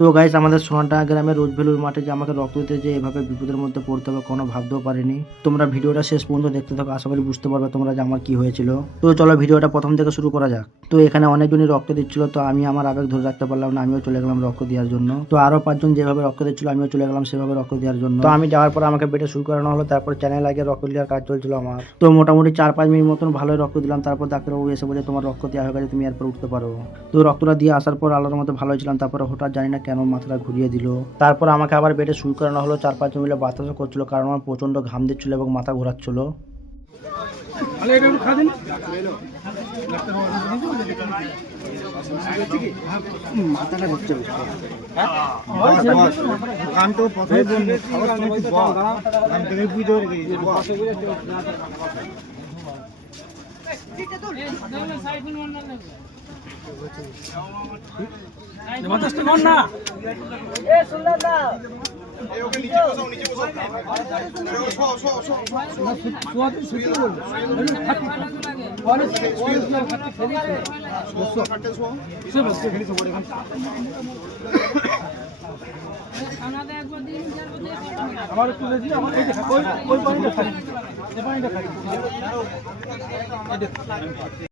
তো গাইস আমাদের সোনাডাঙ্গা গ্রামের রোজ ভ্যালুর মাঠে যে আমাকে রক্ত দিতে যে এভাবে বিপদের মধ্যে পড়তে হবে কোনো ভাবতেও পারিনি। তোমরা ভিডিওটা শেষ পর্যন্ত দেখতে থাকো, আশা করি বুঝতে পারবে তোমরা যে আমার কি হয়েছিল। তো চলো ভিডিওটা প্রথম থেকে শুরু করা যাক। তো এখানে অনেকজনই রক্ত দিচ্ছিল, তো আমি আমার আবেগ ধরে রাখতে পারলাম না, আমিও চলে গেলাম রক্ত দেওয়ার জন্য। তো আরো 5 জন যেভাবে রক্ত দিচ্ছিল আমিও চলে গেলাম সেভাবে রক্ত দেওয়ার জন্য। তো আমি যাওয়ার পর আমাকে বেডে শুরু করানো হলো, তারপর চ্যানেল লাগিয়ে রক্ত দেওয়ার কাজ চলছিল আমার। তো মোটামুটি 4-5 মিনিট মতন ভালোই রক্ত দিলাম, তারপর ডাক্তারবাবু এসে বলে তোমার রক্ত দেওয়া হয়ে গেছে, তুমি এরপর উঠতে পারো। তো রক্তটা দিয়ে আসার পর আল্লাহর মতো ভালোই ছিলাম, তারপরে হঠাৎ জানি না কেন মাথাটা ঘুরিয়ে দিল। তারপর আমাকে আবার বেডে শুরু করানো হলো, 4-5 জন মিলে বাতাসও করছিল কারণ আমার প্রচন্ড ঘাম দিচ্ছিল এবং মাথা ঘোরাচ্ছিল। মাথাটা ঘুরছে আমার